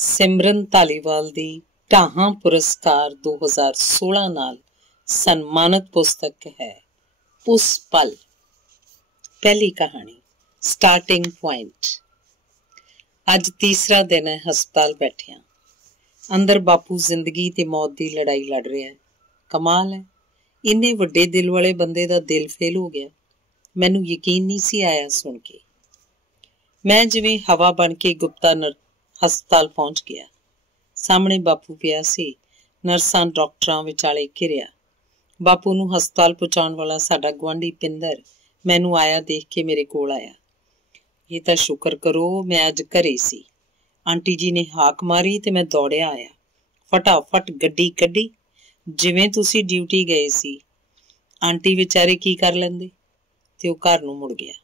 ਸਿਮਰਨ ਧਾਲੀਵਾਲ ਦੀ ਢਾਹਾਂ ਪੁਰਸਕਾਰ 2016 ਨਾਲ ਸਨਮਾਨਿਤ ਪੁਸਤਕ ਹੈ ਉਸ ਪਲ। ਪਹਿਲੀ ਕਹਾਣੀ ਸਟਾਰਟਿੰਗ ਪੁਆਇੰਟ। ਅੱਜ ਤੀਸਰਾ ਦਿਨ ਹੈ ਹਸਪਤਾਲ ਬੈਠਿਆਂ। ਅੰਦਰ ਬਾਪੂ ਜ਼ਿੰਦਗੀ ਤੇ ਮੌਤ ਦੀ ਲੜਾਈ ਲੜ ਰਿਹਾ ਹੈ। ਕਮਾਲ ਹੈ, ਇੰਨੇ ਵੱਡੇ ਦਿਲ ਵਾਲੇ ਬੰਦੇ ਦਾ ਦਿਲ ਫੇਲ ਹੋ ਗਿਆ। ਮੈਨੂੰ ਯਕੀਨ ਨਹੀਂ ਸੀ ਆਇਆ ਸੁਣ ਕੇ। ਮੈਂ ਜਿਵੇਂ ਹਵਾ ਬਣ ਕੇ ਗੁਪਤਾ ਹਸਪਤਾਲ ਪਹੁੰਚ ਗਿਆ। ਸਾਹਮਣੇ ਬਾਪੂ ਪਿਆ ਸੀ। ਨਰਸਾਂ ਡਾਕਟਰਾਂ ਵਿਚਾਲੇ ਘਿਰਿਆ। ਬਾਪੂ ਨੂੰ ਹਸਪਤਾਲ ਪਹੁੰਚਾਉਣ ਵਾਲਾ ਸਾਡਾ ਗੁਆਂਢੀ ਪਿੰਦਰ ਮੈਨੂੰ ਆਇਆ ਦੇਖ ਕੇ ਮੇਰੇ ਕੋਲ ਆਇਆ। ਇਹ ਤਾਂ ਸ਼ੁਕਰ ਕਰੋ ਮੈਂ ਅੱਜ ਘਰੇ ਸੀ। ਆਂਟੀ ਜੀ ਨੇ ਹਾਕ ਮਾਰੀ ਤੇ ਮੈਂ ਦੌੜਿਆ ਆਇਆ। ਫਟਾਫਟ ਗੱਡੀ ਕੱਢੀ, ਜਿਵੇਂ ਤੁਸੀਂ ਡਿਊਟੀ ਗਏ ਸੀ। ਆਂਟੀ ਵਿਚਾਰੇ ਕੀ ਕਰ ਲੈਂਦੇ। ਤੇ ਉਹ ਘਰ ਨੂੰ ਮੁੜ ਗਿਆ।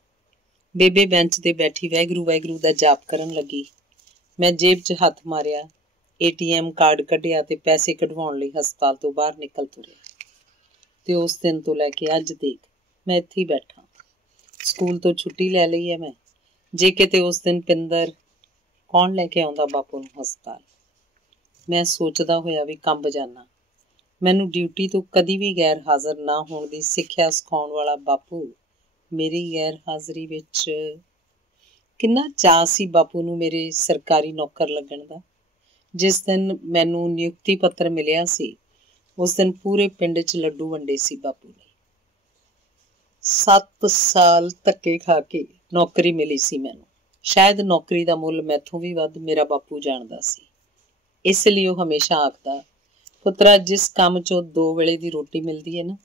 ਬੇਬੇ ਬੈਂਚ ਤੇ ਬੈਠੀ ਵਾਹਿਗੁਰੂ ਵਾਹਿਗੁਰੂ ਦਾ ਜਾਪ ਕਰਨ ਲੱਗੀ। ਮੈਂ ਜੇਬ 'ਚ ਹੱਥ ਮਾਰਿਆ, ATM ਕਾਰਡ ਕੱਢਿਆ ਤੇ ਪੈਸੇ ਕਢਵਾਉਣ ਲਈ ਹਸਪਤਾਲ ਤੋਂ ਬਾਹਰ ਨਿਕਲ ਤੁਰਿਆ। ਤੇ ਉਸ ਦਿਨ ਤੋਂ ਲੈ ਕੇ ਅੱਜ ਤੱਕ ਮੈਂ ਇੱਥੇ ਹੀ ਬੈਠਾ। ਸਕੂਲ ਤੋਂ ਛੁੱਟੀ ਲੈ ਲਈ ਹੈ ਮੈਂ। ਜੇ ਕਿਤੇ ਉਸ ਦਿਨ ਪਿੰਦਰ ਕੌਣ ਲੈ ਕੇ ਆਉਂਦਾ ਬਾਪੂ ਨੂੰ ਹਸਪਤਾਲ। ਮੈਂ ਸੋਚਦਾ ਹੋਇਆ ਵੀ ਕੰਬ ਜਾਣਾ। ਮੈਨੂੰ ਡਿਊਟੀ ਤੋਂ ਕਦੀ ਵੀ ਗੈਰ ਹਾਜ਼ਰ ਨਾ ਹੋਣ ਦੀ ਸਿੱਖਿਆ ਸਿਖਾਉਣ ਵਾਲਾ ਬਾਪੂ ਮੇਰੀ ਗੈਰ ਹਾਜ਼ਰੀ ਵਿੱਚ ਕਿੰਨਾ ਚਾਅ ਸੀ ਬਾਪੂ ਨੂੰ ਮੇਰੇ ਸਰਕਾਰੀ ਨੌਕਰ ਲੱਗਣ ਦਾ। ਜਿਸ ਦਿਨ ਮੈਨੂੰ ਨਿਯੁਕਤੀ ਪੱਤਰ ਮਿਲਿਆ ਸੀ ਉਸ ਦਿਨ ਪੂਰੇ ਪਿੰਡ 'ਚ ਲੱਡੂ ਵੰਡੇ ਸੀ ਬਾਪੂ ਨੇ। 7 ਸਾਲ ਧੱਕੇ ਖਾ ਕੇ ਨੌਕਰੀ ਮਿਲੀ ਸੀ ਮੈਨੂੰ। ਸ਼ਾਇਦ ਨੌਕਰੀ ਦਾ ਮੁੱਲ ਮੈਥੋਂ ਵੀ ਵੱਧ ਮੇਰਾ ਬਾਪੂ ਜਾਣਦਾ ਸੀ। ਇਸ ਲਈ ਉਹ ਹਮੇਸ਼ਾ ਆਖਦਾ, ਪੁੱਤਰਾ ਜਿਸ ਕੰਮ 'ਚੋਂ 2 ਵੇਲੇ ਦੀ ਰੋਟੀ ਮਿਲਦੀ ਹੈ ਨਾ,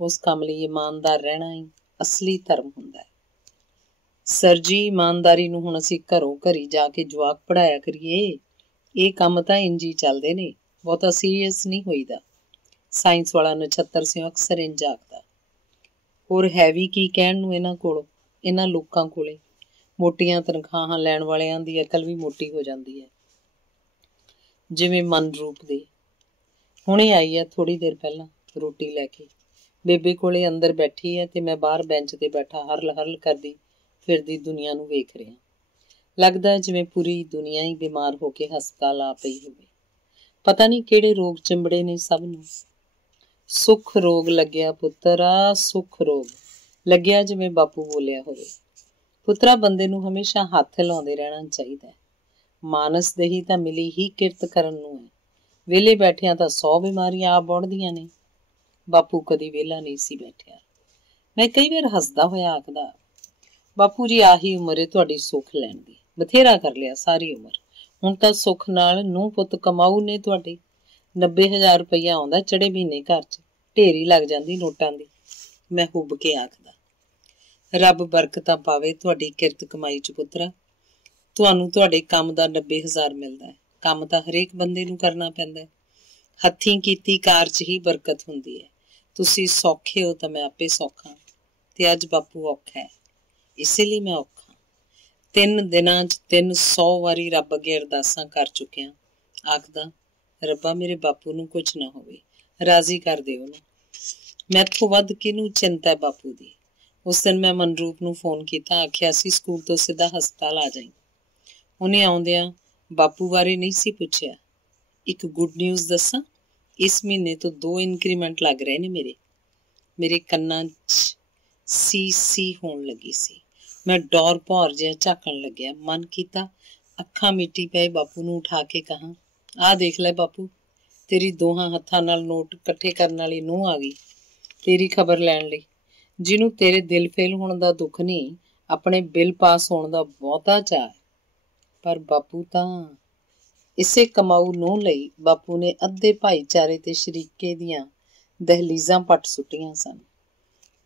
ਉਸ ਕੰਮ ਲਈ ਇਮਾਨਦਾਰ ਰਹਿਣਾ ਹੀ ਅਸਲੀ ਧਰਮ ਹੁੰਦਾ ਹੈ। ਸਰ ਜੀ, ਇਮਾਨਦਾਰੀ ਨੂੰ ਹੁਣ ਅਸੀਂ ਘਰੋਂ ਘਰੀ ਜਾ ਕੇ ਜਵਾਕ ਪੜ੍ਹਾਇਆ ਕਰੀਏ। ਇਹ ਕੰਮ ਤਾਂ ਇੰਝ ਹੀ ਚੱਲਦੇ ਨੇ, ਬਹੁਤਾ ਸੀਰੀਅਸ ਨਹੀਂ ਹੋਈਦਾ। ਸਾਇੰਸ ਵਾਲਾ ਨਛੱਤਰ ਸਿੰਘ ਅਕਸਰ ਇੰਝ ਆਖਦਾ। ਹੋਰ ਹੈ ਵੀ ਕੀ ਕਹਿਣ ਨੂੰ ਇਹਨਾਂ ਕੋਲੋਂ, ਇਹਨਾਂ ਲੋਕਾਂ ਕੋਲੇ। ਮੋਟੀਆਂ ਤਨਖਾਹਾਂ ਲੈਣ ਵਾਲਿਆਂ ਦੀ ਅਕਲ ਵੀ ਮੋਟੀ ਹੋ ਜਾਂਦੀ ਹੈ। ਜਿਵੇਂ ਮਨ ਰੂਪ ਦੇ ਹੁਣੇ ਆਈ ਹੈ ਥੋੜ੍ਹੀ ਦੇਰ ਪਹਿਲਾਂ ਰੋਟੀ ਲੈ ਕੇ। ਬੇਬੇ ਕੋਲੇ ਅੰਦਰ ਬੈਠੀ ਹੈ ਤੇ ਮੈਂ ਬਾਹਰ ਬੈਂਚ ਤੇ ਬੈਠਾ ਹਰਲ ਹਰਲ ਕਰਦੀ ਫਿਰਦੀ ਦੁਨੀਆ ਨੂੰ ਵੇਖ ਰਿਹਾ। ਲੱਗਦਾ ਜਿਵੇਂ ਪੂਰੀ ਦੁਨੀਆ ਹੀ ਬਿਮਾਰ ਹੋ ਕੇ ਹਸਪਤਾਲ ਆ ਪਈ ਹੋਵੇ। ਪਤਾ ਨਹੀਂ ਕਿਹੜੇ ਰੋਗ ਚਿੰਬੜੇ ਨੇ ਸਭ ਨੂੰ। ਸੁੱਖ ਰੋਗ ਲੱਗਿਆ ਪੁੱਤਰਾ, ਸੁੱਖ ਰੋਗ ਲੱਗਿਆ, ਜਿਵੇਂ ਬਾਪੂ ਬੋਲਿਆ ਹੋਵੇ। ਪੁੱਤਰਾ, ਬੰਦੇ ਨੂੰ ਹਮੇਸ਼ਾ ਹੱਥ ਹਿਲਾਉਂਦੇ ਰਹਿਣਾ ਚਾਹੀਦਾ ਹੈ। ਮਾਨਸ ਦੇਹੀ ਤਾਂ ਮਿਲੀ ਹੀ ਕਿਰਤ ਕਰਨ ਨੂੰ ਹੈ। ਵਿਹਲੇ ਬੈਠਿਆਂ ਤਾਂ 100 ਬਿਮਾਰੀਆਂ ਆ ਬੁਣਦੀਆਂ ਨੇ। ਬਾਪੂ ਕਦੀ ਵਿਹਲਾ ਨਹੀਂ ਸੀ ਬੈਠਿਆ। ਮੈਂ ਕਈ ਵਾਰ ਹੱਸਦਾ ਹੋਇਆ ਆਖਦਾ, ਬਾਪੂ ਜੀ ਆਹੀ ਉਮਰ ਹੈ ਤੁਹਾਡੀ ਸੁੱਖ ਲੈਣ ਦੀ। ਬਥੇਰਾ ਕਰ ਲਿਆ ਸਾਰੀ ਉਮਰ। ਹੁਣ ਤਾਂ ਸੁੱਖ ਨਾਲ ਨੂੰਹ ਪੁੱਤ ਕਮਾਊ ਨੇ ਤੁਹਾਡੇ। 90,000 ਰੁਪਈਆ ਆਉਂਦਾ ਚੜੇ ਮਹੀਨੇ ਘਰ 'ਚ। ਢੇਰੀ ਲੱਗ ਜਾਂਦੀ ਨੋਟਾਂ ਦੀ। ਮੈਂ ਹੁੱਬ ਕੇ ਆਖਦਾ, ਰੱਬ ਬਰਕਤਾਂ ਪਾਵੇ ਤੁਹਾਡੀ ਕਿਰਤ ਕਮਾਈ 'ਚ ਪੁੱਤਰਾ। ਤੁਹਾਨੂੰ ਤੁਹਾਡੇ ਕੰਮ ਦਾ 90,000 ਮਿਲਦਾ ਹੈ। ਕੰਮ ਤਾਂ ਹਰੇਕ ਬੰਦੇ ਨੂੰ ਕਰਨਾ ਪੈਂਦਾ ਹੈ। ਹੱਥੀਂ ਕੀਤੀ ਕਾਰ 'ਚ ਹੀ ਬਰਕਤ ਹੁੰਦੀ ਹੈ। ਤੁਸੀਂ ਸੌਖੇ ਹੋ ਤਾਂ ਮੈਂ ਆਪੇ ਸੌਖਾ। ਤੇ ਅੱਜ ਬਾਪੂ ਔਖਾ ਹੈ, ਇਸੇ ਲਈ ਮੈਂ ਔਖਾ। 3 ਦਿਨਾਂ 'ਚ 300 ਵਾਰੀ ਰੱਬ ਅੱਗੇ ਅਰਦਾਸਾਂ ਕਰ ਚੁੱਕਿਆ। ਆਖਦਾ, ਰੱਬਾ ਮੇਰੇ ਬਾਪੂ ਨੂੰ ਕੁਛ ਨਾ ਹੋਵੇ, ਰਾਜ਼ੀ ਕਰ ਦਿਓ ਉਹਨੂੰ। ਮੈਥੋਂ ਵੱਧ ਕਿਹਨੂੰ ਚਿੰਤਾ ਹੈ ਬਾਪੂ ਦੀ। ਉਸ ਦਿਨ ਮੈਂ ਮਨਰੂਪ ਨੂੰ ਫੋਨ ਕੀਤਾ, ਆਖਿਆ ਸੀ ਸਕੂਲ ਤੋਂ ਸਿੱਧਾ ਹਸਪਤਾਲ ਆ ਜਾਈਂ। ਉਹਨੇ ਆਉਂਦਿਆਂ ਬਾਪੂ ਬਾਰੇ ਨਹੀਂ ਸੀ ਪੁੱਛਿਆ। ਇੱਕ ਗੁੱਡ ਨਿਊਜ਼ ਦੱਸਾਂ, ਇਸ ਮਹੀਨੇ ਤੋਂ 2 ਇਨਕਰੀਮੈਂਟ ਲੱਗ ਰਹੇ ਨੇ ਮੇਰੇ ਕੰਨਾਂ 'ਚ ਸੀ ਹੋਣ ਲੱਗੀ ਸੀ। ਮੈਂ ਡੌਰ ਭੌਰ ਜਿਹਾ ਝਾਕਣ ਲੱਗਿਆ। ਮਨ ਕੀਤਾ ਅੱਖਾਂ ਮੀਟੀ ਪਏ ਬਾਪੂ ਨੂੰ ਉਠਾ ਕੇ ਕਹਾਂ, ਆਹ ਦੇਖ ਲੈ ਬਾਪੂ, ਤੇਰੀ 2 ਹੱਥਾਂ ਨਾਲ ਨੋਟ ਇਕੱਠੇ ਕਰਨ ਵਾਲੀ ਨੂੰਹ ਆ ਗਈ ਤੇਰੀ ਖਬਰ ਲੈਣ ਲਈ। ਜਿਹਨੂੰ ਤੇਰੇ ਦਿਲ ਫੇਲ ਹੋਣ ਦਾ ਦੁੱਖ ਨਹੀਂ, ਆਪਣੇ ਬਿੱਲ ਪਾਸ ਹੋਣ ਦਾ ਬਹੁਤਾ ਚਾਅ। ਪਰ ਬਾਪੂ ਤਾਂ ਇਸੇ ਕਮਾਊ ਨੂੰਹ ਲਈ ਬਾਪੂ ਨੇ ਅੱਧੇ ਭਾਈਚਾਰੇ ਤੇ ਸ਼ਰੀਕੇ ਦੀਆਂ ਦਹਲੀਜ਼ਾਂ ਪੱਟ ਸੁੱਟੀਆਂ ਸਨ।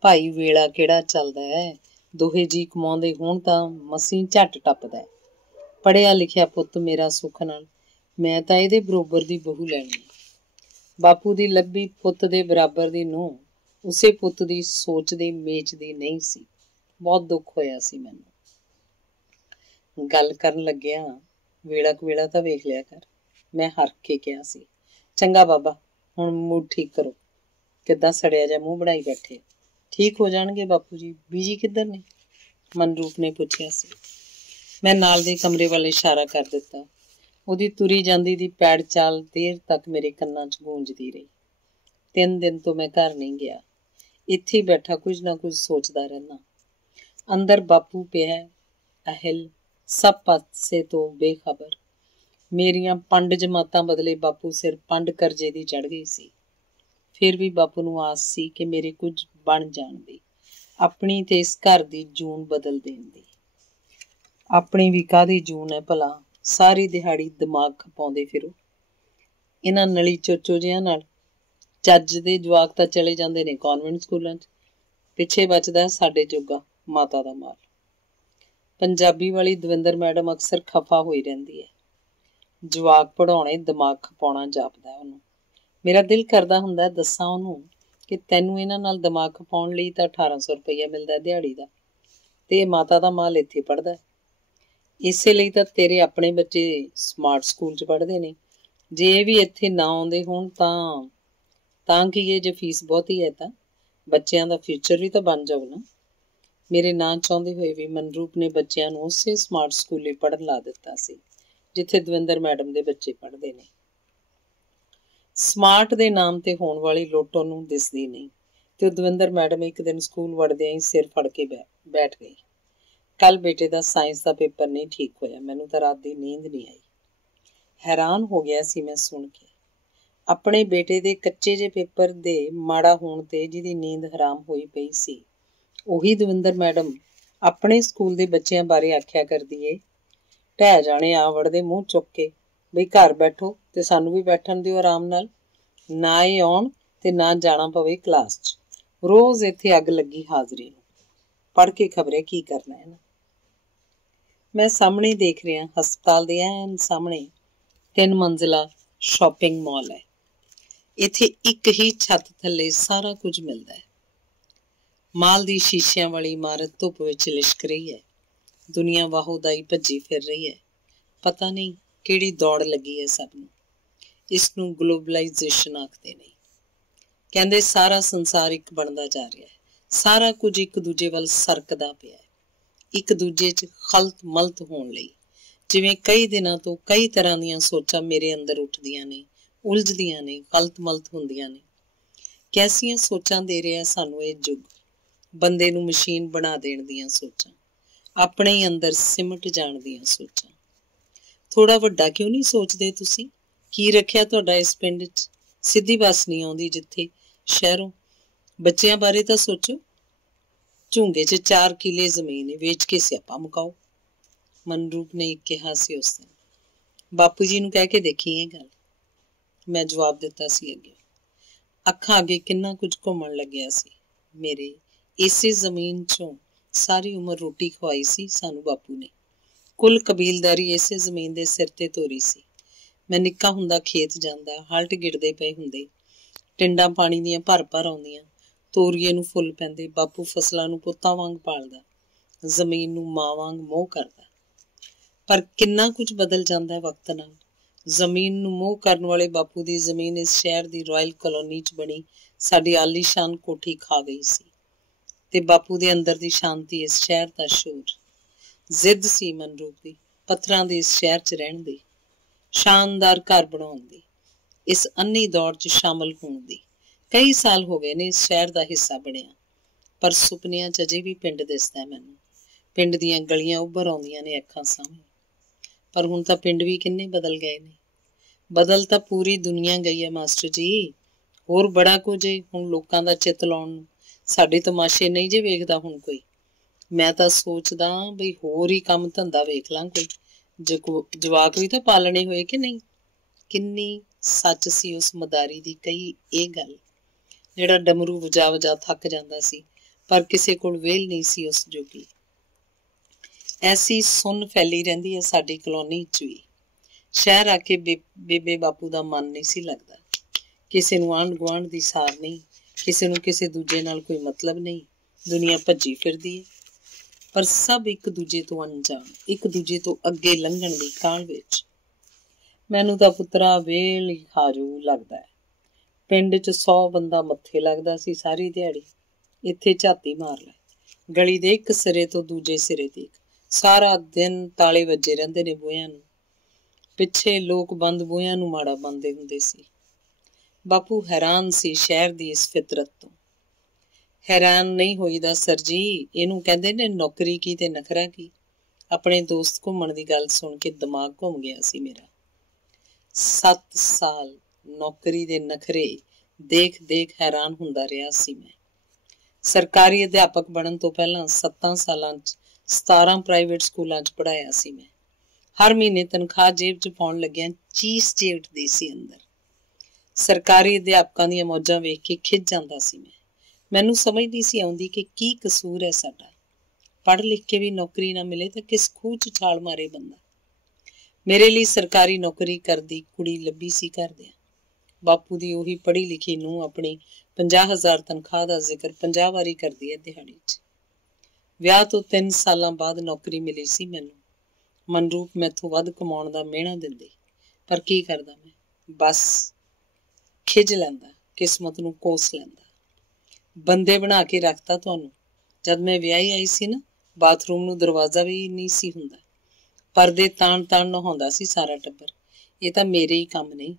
ਭਾਈ ਵੇਲਾ ਕਿਹੜਾ ਚੱਲਦਾ ਹੈ। ਦੋਹੇ ਜੀ ਕਮਾਉਂਦੇ ਹੋਣ ਤਾਂ ਮਸੀਂ ਝੱਟ ਟੱਪਦਾ। ਪੜ੍ਹਿਆ ਲਿਖਿਆ ਪੁੱਤ ਮੇਰਾ ਸੁੱਖ ਨਾਲ, ਮੈਂ ਤਾਂ ਇਹਦੇ ਬਰੋਬਰ ਦੀ ਬਹੂ ਲੈਣੀ। ਬਾਪੂ ਦੀ ਲੱਭੀ ਪੁੱਤ ਦੇ ਬਰਾਬਰ ਦੀ ਨੂੰਹ ਉਸੇ ਪੁੱਤ ਦੀ ਸੋਚਦੀ ਮੇਚਦੀ ਨਹੀਂ ਸੀ। ਬਹੁਤ ਦੁੱਖ ਹੋਇਆ ਸੀ ਮੈਨੂੰ। ਗੱਲ ਕਰਨ ਲੱਗਿਆ, ਵੇਲਾ ਤਾਂ ਵੇਖ ਲਿਆ ਕਰ, ਮੈਂ ਹਰ ਕੇ ਕਿਹਾ ਸੀ। ਚੰਗਾ ਬਾਬਾ, ਹੁਣ ਮੂਡ ਠੀਕ ਕਰੋ। ਕਿੱਦਾਂ ਸੜਿਆ ਜਿਹਾ ਮੂੰਹ ਬਣਾਈ ਬੈਠੇ। ਠੀਕ ਹੋ ਜਾਣਗੇ ਬਾਪੂ ਜੀ। ਬੀਜੀ ਕਿੱਧਰ ਨੇ? ਮਨਰੂਪ ਨੇ ਪੁੱਛਿਆ ਸੀ। ਮੈਂ ਨਾਲ ਦੇ ਕਮਰੇ ਵੱਲ ਇਸ਼ਾਰਾ ਕਰ ਦਿੱਤਾ। ਉਹਦੀ ਤੁਰੀ ਜਾਂਦੀ ਦੀ ਪੈੜ ਚਾਲ ਦੇਰ ਤੱਕ ਮੇਰੇ ਕੰਨਾਂ 'ਚ ਗੂੰਜਦੀ ਰਹੀ। 3 ਦਿਨ ਤੋਂ ਮੈਂ ਘਰ ਨਹੀਂ ਗਿਆ। ਇੱਥੇ ਹੀ ਬੈਠਾ ਕੁਝ ਨਾ ਕੁਝ ਸੋਚਦਾ ਰਹਿੰਦਾ। ਅੰਦਰ ਬਾਪੂ ਪਿਆ, ਅਹਿਲ, ਸਭ ਪਾਸੇ ਤੋਂ ਬੇਖਬਰ। ਮੇਰੀਆਂ 5 ਜਮਾਤਾਂ ਬਦਲੇ ਬਾਪੂ ਸਿਰ 5 ਕਰਜ਼ੇ ਦੀ ਚੜ੍ਹ ਗਈ ਸੀ। ਫਿਰ ਵੀ ਬਾਪੂ ਨੂੰ ਆਸ ਸੀ ਕਿ ਮੇਰੇ ਕੁਝ ਬਣ ਜਾਣ ਦੀ, ਆਪਣੀ ਤੇ ਇਸ ਘਰ ਦੀ ਜੂਨ ਬਦਲ ਦੇਣ ਦੀ। ਆਪਣੀ ਵੀ ਕਾਹਦੀ ਜੂਨ ਹੈ ਭਲਾ, ਸਾਰੀ ਦਿਹਾੜੀ ਦਿਮਾਗ ਖਪਾਉਂਦੇ ਫਿਰੋ ਇਹਨਾਂ ਨਲੀ ਚੋਚੋ ਜਿਹਿਆਂ ਨਾਲ। ਚੱਜ ਦੇ ਜਵਾਕ ਤਾਂ ਚਲੇ ਜਾਂਦੇ ਨੇ ਕੌਨਵੈਂਟ ਸਕੂਲਾਂ 'ਚ, ਪਿੱਛੇ ਬਚਦਾ ਸਾਡੇ ਜੋਗਾ ਮਾਤਾ ਦਾ ਮਾਲ। ਪੰਜਾਬੀ ਵਾਲੀ ਦਵਿੰਦਰ ਮੈਡਮ ਅਕਸਰ ਖਫਾ ਹੋਈ ਰਹਿੰਦੀ ਹੈ। ਜਵਾਕ ਪੜ੍ਹਾਉਣੇ ਦਿਮਾਗ ਖਪਾਉਣਾ ਜਾਪਦਾ ਉਹਨੂੰ। ਮੇਰਾ ਦਿਲ ਕਰਦਾ ਹੁੰਦਾ ਦੱਸਾਂ ਉਹਨੂੰ ਕਿ ਤੈਨੂੰ ਇਹਨਾਂ ਨਾਲ ਦਿਮਾਗ ਖਪਾਉਣ ਲਈ ਤਾਂ 1800 ਰੁਪਈਆ ਮਿਲਦਾ ਦਿਹਾੜੀ ਦਾ, ਤੇ ਮਾਤਾ ਦਾ ਮਾਲ ਇੱਥੇ ਪੜ੍ਹਦਾ। ਇਸੇ ਲਈ ਤਾਂ ਤੇਰੇ ਆਪਣੇ ਬੱਚੇ ਸਮਾਰਟ ਸਕੂਲ 'ਚ ਪੜ੍ਹਦੇ ਨੇ। ਜੇ ਇਹ ਵੀ ਇੱਥੇ ਨਾ ਆਉਂਦੇ ਹੋਣ ਤਾਂ ਕੀ ਹੈ, ਜੇ ਫੀਸ ਬਹੁਤੀ ਹੈ ਤਾਂ ਬੱਚਿਆਂ ਦਾ ਫਿਊਚਰ ਵੀ ਤਾਂ ਬਣ ਜਾਊ ਨਾ। ਮੇਰੇ ਨਾਂ ਚਾਹੁੰਦੇ ਹੋਏ ਵੀ ਮਨਰੂਪ ਨੇ ਬੱਚਿਆਂ ਨੂੰ ਉਸੇ ਸਮਾਰਟ ਸਕੂਲੇ ਪੜ੍ਹਨ ਲਾ ਦਿੱਤਾ ਸੀ ਜਿੱਥੇ ਦਵਿੰਦਰ ਮੈਡਮ ਦੇ ਬੱਚੇ ਪੜ੍ਹਦੇ ਨੇ। ਸਮਾਰਟ ਦੇ ਨਾਮ ਤੇ ਹੋਣ ਵਾਲੀ ਲੁੱਟ ਉਹਨੂੰ ਦਿਸਦੀ ਨਹੀਂ, ਤੇ ਉਹ ਦਵਿੰਦਰ ਮੈਡਮ ਇੱਕ ਦਿਨ ਸਕੂਲ ਵੜਦਿਆਂ ਹੀ ਸਿਰ ਫੜ ਕੇ ਬੈਠ ਗਈ। ਕੱਲ ਬੇਟੇ ਦਾ ਸਾਇੰਸ ਦਾ ਪੇਪਰ ਨਹੀਂ ਠੀਕ ਹੋਇਆ। ਮੈਨੂੰ ਤਾਂ ਰਾਤ ਦੀ ਨੀਂਦ ਨਹੀਂ ਆਈ। ਹੈਰਾਨ ਹੋ ਗਿਆ ਸੀ ਮੈਂ ਸੁਣ ਕੇ। ਆਪਣੇ ਬੇਟੇ ਦੇ ਕੱਚੇ ਜਿਹੇ ਪੇਪਰ ਦੇ ਮਾੜਾ ਹੋਣ ਤੇ ਜਿਹਦੀ ਨੀਂਦ ਹਰਾਮ ਹੋਈ ਪਈ ਸੀ, ਉਹੀ ਦਵਿੰਦਰ ਮੈਡਮ ਆਪਣੇ ਸਕੂਲ ਦੇ ਬੱਚਿਆਂ ਬਾਰੇ ਆਖਿਆ ਕਰਦੀ ਏ, ਢਹਿ ਜਾਣੇ ਆ ਵੜਦੇ ਮੂੰਹ ਚੁੱਕ ਕੇ, ਬਈ ਘਰ ਬੈਠੋ ਤੇ ਸਾਨੂੰ ਵੀ ਬੈਠਣ ਦਿਓ ਆਰਾਮ ਨਾਲ, ਨਾ ਇਹ ਆਉਣ ਤੇ ਨਾ ਜਾਣਾ ਪਵੇ ਕਲਾਸ 'ਚ। ਰੋਜ਼ ਇੱਥੇ ਅੱਗ ਲੱਗੀ ਹਾਜ਼ਰੀ ਨੂੰ, ਪੜ੍ਹ ਕੇ ਖਬਰੇ ਕੀ ਕਰਨਾ ਹੈ ਨਾ। ਮੈਂ ਸਾਹਮਣੇ ਦੇਖ ਰਿਹਾ, ਹਸਪਤਾਲ ਦੇ ਐਨ ਸਾਹਮਣੇ 3 ਮੰਜ਼ਿਲਾ ਸ਼ਾਪਿੰਗ ਮਾਲ ਹੈ। ਇੱਥੇ ਇੱਕ ਹੀ ਛੱਤ ਥੱਲੇ ਸਾਰਾ ਕੁਝ ਮਿਲਦਾ ਹੈ। ਮਾਲ ਦੀ ਸ਼ੀਸ਼ਿਆਂ ਵਾਲੀ ਇਮਾਰਤ ਧੁੱਪ ਵਿੱਚ ਲਿਸ਼ਕ ਰਹੀ ਹੈ। ਦੁਨੀਆ ਵਾਹੋਦਾਈ ਭੱਜੀ ਫਿਰ ਰਹੀ ਹੈ। ਪਤਾ ਨਹੀਂ ਕਿਹੜੀ ਦੌੜ ਲੱਗੀ ਹੈ ਸਭ ਨੂੰ। ਇਸ ਨੂੰ ਗਲੋਬਲਾਈਜੇਸ਼ਨ ਆਖਦੇ ਨੇ। ਕਹਿੰਦੇ ਸਾਰਾ ਸੰਸਾਰ ਇੱਕ ਬਣਦਾ ਜਾ ਰਿਹਾ ਹੈ। ਸਾਰਾ ਕੁਝ ਇੱਕ ਦੂਜੇ ਵੱਲ ਸਰਕਦਾ ਪਿਆ ਹੈ, ਇੱਕ ਦੂਜੇ 'ਚ ਖਲਤ ਮਲਤ ਹੋਣ ਲਈ। ਜਿਵੇਂ ਕਈ ਦਿਨਾਂ ਤੋਂ ਕਈ ਤਰ੍ਹਾਂ ਦੀਆਂ ਸੋਚਾਂ ਮੇਰੇ ਅੰਦਰ ਉੱਠਦੀਆਂ ਨੇ, ਉਲਝਦੀਆਂ ਨੇ, ਖਲਤ ਮਲਤ ਹੁੰਦੀਆਂ ਨੇ। ਕੈਸੀਆਂ ਸੋਚਾਂ ਦੇ ਰਿਹਾ ਸਾਨੂੰ ਇਹ ਯੁੱਗ, ਬੰਦੇ ਨੂੰ ਮਸ਼ੀਨ ਬਣਾ ਦੇਣ ਦੀਆਂ ਸੋਚਾਂ, ਆਪਣੇ ਹੀ ਅੰਦਰ ਸਿਮਟ ਜਾਣ ਦੀਆਂ ਸੋਚਾਂ। ਥੋੜਾ ਵੱਡਾ ਕਿਉਂ ਨਹੀਂ ਸੋਚਦੇ ਤੁਸੀਂ? ਕੀ ਰੱਖਿਆ ਤੁਹਾਡਾ ਇਸ ਪਿੰਡ 'ਚ? ਸਿੱਧੀ ਬੱਸ ਨਹੀਂ ਆਉਂਦੀ ਜਿੱਥੇ ਸ਼ਹਿਰੋਂ। ਬੱਚਿਆਂ ਬਾਰੇ ਤਾਂ ਸੋਚੋ। ਝੁੰਗੇ 'ਚ 4 ਕਿੱਲੇ ਜ਼ਮੀਨ ਵੇਚ ਕੇ ਸਿਆਪਾ ਮੁਕਾਓ। ਮਨਰੂਪ ਨੇ ਕਿਹਾ ਸੀ ਉਸ ਦਿਨ। ਬਾਪੂ ਜੀ ਨੂੰ ਕਹਿ ਕੇ ਦੇਖੀ ਇਹ ਗੱਲ, ਮੈਂ ਜਵਾਬ ਦਿੱਤਾ ਸੀ ਅੱਗੇ। ਅੱਖਾਂ ਅੱਗੇ ਕਿੰਨਾ ਕੁਝ ਘੁੰਮਣ ਲੱਗਿਆ ਸੀ ਮੇਰੇ। ਇਸੇ ਜ਼ਮੀਨ 'ਚੋਂ ਸਾਰੀ ਉਮਰ ਰੋਟੀ ਖਵਾਈ ਸੀ ਸਾਨੂੰ ਬਾਪੂ ਨੇ। ਕੁੱਲ ਕਬੀਲਦਾਰੀ ਇਸੇ ਜ਼ਮੀਨ ਦੇ ਸਿਰ ਤੇ ਤੋਰੀ ਸੀ। ਮੈਂ ਨਿੱਕਾ ਹੁੰਦਾ ਖੇਤ ਜਾਂਦਾ, ਹਲਟ ਗਿੜਦੇ ਪਏ ਹੁੰਦੇ, ਟਿੰਡਾਂ ਪਾਣੀ ਦੀਆਂ ਭਰ ਭਰ ਆਉਂਦੀਆਂ, ਤੋਰੀਏ ਨੂੰ ਫੁੱਲ ਪੈਂਦੇ। ਬਾਪੂ ਫਸਲਾਂ ਨੂੰ ਪੁੱਤਾਂ ਵਾਂਗ ਪਾਲਦਾ, ਜ਼ਮੀਨ ਨੂੰ ਮਾਂ ਵਾਂਗ ਮੋਹ ਕਰਦਾ। ਪਰ ਕਿੰਨਾ ਕੁਝ ਬਦਲ ਜਾਂਦਾ ਹੈ ਵਕਤ ਨਾਲ। ਜ਼ਮੀਨ ਨੂੰ ਮੋਹ ਕਰਨ ਵਾਲੇ ਬਾਪੂ ਦੀ ਜ਼ਮੀਨ ਇਸ ਸ਼ਹਿਰ ਦੀ ਰਾਇਲ ਕਲੋਨੀ 'ਚ ਬਣੀ ਸਾਡੀ ਆਲੀਸ਼ਾਨ ਕੋਠੀ ਖਾ ਗਈ ਸੀ, ਤੇ ਬਾਪੂ ਦੇ ਅੰਦਰ ਦੀ ਸ਼ਾਂਤੀ, ਇਸ ਸ਼ਹਿਰ ਦਾ ਸ਼ੋਰ। ਜ਼ਿੱਦ ਸੀ ਮਨਰੂਪ ਦੀ ਪੱਥਰਾਂ ਦੇ ਇਸ ਸ਼ਹਿਰ 'ਚ ਰਹਿਣ ਦੀ, ਸ਼ਾਨਦਾਰ ਘਰ ਬਣਾਉਣ ਦੀ, ਇਸ ਅੰਨੀ ਦੌੜ 'ਚ ਸ਼ਾਮਲ ਹੋਣ ਦੀ। ਕਈ ਸਾਲ ਹੋ ਗਏ ਨੇ ਇਸ ਸ਼ਹਿਰ ਦਾ ਹਿੱਸਾ ਬਣਿਆ, ਪਰ ਸੁਪਨਿਆਂ 'ਚ ਅਜੇ ਵੀ ਪਿੰਡ ਦਿਸਦਾ ਮੈਨੂੰ। ਪਿੰਡ ਦੀਆਂ ਗਲੀਆਂ ਉੱਭਰ ਆਉਂਦੀਆਂ ਨੇ ਅੱਖਾਂ ਸਾਹਮਣੇ। ਪਰ ਹੁਣ ਤਾਂ ਪਿੰਡ ਵੀ ਕਿੰਨੇ ਬਦਲ ਗਏ ਨੇ। ਬਦਲ ਤਾਂ ਪੂਰੀ ਦੁਨੀਆ ਗਈ ਹੈ ਮਾਸਟਰ ਜੀ। ਹੋਰ ਬੜਾ ਕੁਝ ਏ ਹੁਣ ਲੋਕਾਂ ਦਾ ਚਿੱਤ ਲਾਉਣ ਨੂੰ। ਸਾਡੇ ਤਮਾਸ਼ੇ ਨਹੀਂ ਜੇ ਵੇਖਦਾ ਹੁਣ ਕੋਈ। ਮੈਂ ਤਾਂ ਸੋਚਦਾ ਬਈ ਹੋਰ ਹੀ ਕੰਮ ਧੰਦਾ ਵੇਖ ਲਾਂ ਕੋਈ। ਜਵਾਕ ਵੀ ਤਾਂ ਪਾਲਣੇ ਹੋਏ ਕਿ ਨਹੀਂ। ਕਿੰਨੀ ਸੱਚ ਸੀ ਉਸ ਮਦਾਰੀ ਦੀ ਕਹੀ ਇਹ ਗੱਲ, ਜਿਹੜਾ ਡਮਰੂ ਵਜਾ ਵਜਾ ਥੱਕ ਜਾਂਦਾ ਸੀ, ਪਰ ਕਿਸੇ ਕੋਲ ਵੇਲ ਨਹੀਂ ਸੀ ਉਸ ਜੋਗੀ। ਐਸੀ ਸੁੰਨ ਫੈਲੀ ਰਹਿੰਦੀ ਹੈ ਸਾਡੀ ਕਲੋਨੀ 'ਚ ਵੀ। ਸ਼ਹਿਰ ਆ ਕੇ ਬੇਬੇ ਬਾਪੂ ਦਾ ਮਨ ਨਹੀਂ ਸੀ ਲੱਗਦਾ। ਕਿਸੇ ਨੂੰ ਆਂਢ ਗੁਆਂਢ ਦੀ ਸਾਰ ਨਹੀਂ, ਕਿਸੇ ਨੂੰ ਕਿਸੇ ਦੂਜੇ ਨਾਲ ਕੋਈ ਮਤਲਬ ਨਹੀਂ। ਦੁਨੀਆ ਭੱਜੀ ਫਿਰਦੀ ਹੈ, ਪਰ ਸਭ ਇੱਕ ਦੂਜੇ ਤੋਂ ਅਣਜਾਣ, ਇੱਕ ਦੂਜੇ ਤੋਂ ਅੱਗੇ ਲੰਘਣ ਦੀ ਕਾਹਲ ਵਿੱਚ। ਮੈਨੂੰ ਤਾਂ ਪੁੱਤਰਾ ਵੇਲ ਹੀ ਖਾਜੂ ਲੱਗਦਾ ਹੈ। ਪਿੰਡ 'ਚ 100 ਬੰਦਾ ਮੱਥੇ ਲੱਗਦਾ ਸੀ ਸਾਰੀ ਦਿਹਾੜੀ। ਇੱਥੇ ਝਾਤੀ ਮਾਰ ਲੈ, ਗਲੀ ਦੇ ਇੱਕ ਸਿਰੇ ਤੋਂ ਦੂਜੇ ਸਿਰੇ ਤੀਕ ਸਾਰਾ ਦਿਨ ਤਾਲੇ ਵੱਜੇ ਰਹਿੰਦੇ ਨੇ ਬੂਹਿਆਂ ਨੂੰ। ਪਿੱਛੇ ਲੋਕ ਬੰਦ ਬੂਹਿਆਂ ਨੂੰ ਮਾੜਾ ਬੰਦੇ ਹੁੰਦੇ ਸੀ। ਬਾਪੂ ਹੈਰਾਨ ਸੀ ਸ਼ਹਿਰ ਦੀ ਇਸ ਫਿਤਰਤ ਤੋਂ। ਹੈਰਾਨ ਨਹੀਂ ਹੋਈਦਾ ਸਰ ਜੀ, ਇਹਨੂੰ ਕਹਿੰਦੇ ਨੇ ਨੌਕਰੀ ਕੀ ਤੇ ਨਖਰਾ ਕੀ। ਆਪਣੇ ਦੋਸਤ ਘੁੰਮਣ ਦੀ ਗੱਲ ਸੁਣ ਕੇ ਦਿਮਾਗ ਘੁੰਮ ਗਿਆ ਸੀ ਮੇਰਾ। 7 ਸਾਲ ਨੌਕਰੀ ਦੇ ਨਖਰੇ ਦੇਖ ਦੇਖ ਹੈਰਾਨ ਹੁੰਦਾ ਰਿਹਾ ਸੀ ਮੈਂ। ਸਰਕਾਰੀ ਅਧਿਆਪਕ ਬਣਨ ਤੋਂ ਪਹਿਲਾਂ 7 ਸਾਲਾਂ 'ਚ 17 ਪ੍ਰਾਈਵੇਟ ਸਕੂਲਾਂ 'ਚ ਪੜ੍ਹਾਇਆ ਸੀ ਮੈਂ। ਹਰ ਮਹੀਨੇ ਤਨਖਾਹ ਜੇਬ 'ਚ ਪਾਉਣ ਲੱਗਿਆਂ ਚੀਸ ਜੇ ਉੱਠਦੀ ਸੀ ਅੰਦਰ। ਸਰਕਾਰੀ ਅਧਿਆਪਕਾਂ ਦੀਆਂ ਮੌਜਾਂ ਵੇਖ ਕੇ ਖਿਝ ਜਾਂਦਾ ਸੀ ਮੈਂ। ਮੈਨੂੰ ਸਮਝ ਨਹੀਂ ਸੀ ਆਉਂਦੀ ਕਿ ਕੀ ਕਸੂਰ ਹੈ ਸਾਡਾ। ਪੜ੍ਹ ਲਿਖ ਕੇ ਵੀ ਨੌਕਰੀ ਨਾ ਮਿਲੇ ਤਾਂ ਕਿਸ ਖੂਹ 'ਚ ਛਾਲ ਮਾਰੇ ਬੰਦਾ। ਮੇਰੇ ਲਈ ਸਰਕਾਰੀ ਨੌਕਰੀ ਕਰਦੀ ਕੁੜੀ ਲੱਭੀ ਸੀ ਘਰਦਿਆਂ। ਬਾਪੂ ਦੀ ਉਹੀ ਪੜ੍ਹੀ ਲਿਖੀ ਨੂੰ ਆਪਣੀ 50,000 ਤਨਖਾਹ ਦਾ ਜ਼ਿਕਰ 50 ਵਾਰੀ ਕਰਦੀ ਹੈ ਦਿਹਾੜੀ 'ਚ। ਵਿਆਹ ਤੋਂ 3 ਸਾਲਾਂ ਬਾਅਦ ਨੌਕਰੀ ਮਿਲੀ ਸੀ ਮੈਨੂੰ। ਮਨਰੂਪ ਮੈਥੋਂ ਵੱਧ ਕਮਾਉਣ ਦਾ ਮਿਹਣਾ ਦਿੰਦੀ, ਪਰ ਕੀ ਕਰਦਾ ਮੈਂ, ਬਸ ਖਿਝ ਲੈਂਦਾ, ਕਿਸਮਤ ਨੂੰ ਕੋਸ ਲੈਂਦਾ। ਬੰਦੇ ਬਣਾ ਕੇ ਰੱਖਤਾ ਤੁਹਾਨੂੰ। ਜਦ ਮੈਂ ਵਿਆਹੀ ਆਈ ਸੀ ਨਾ, ਬਾਥਰੂਮ ਨੂੰ ਦਰਵਾਜ਼ਾ ਵੀ ਨਹੀਂ ਸੀ ਹੁੰਦਾ। ਪਰਦੇ ਤਾਣ ਤਾਣ ਨਹਾਉਂਦਾ ਸੀ ਸਾਰਾ ਟੱਬਰ। ਇਹ ਤਾਂ ਮੇਰੇ ਹੀ ਕੰਮ ਨਹੀਂ।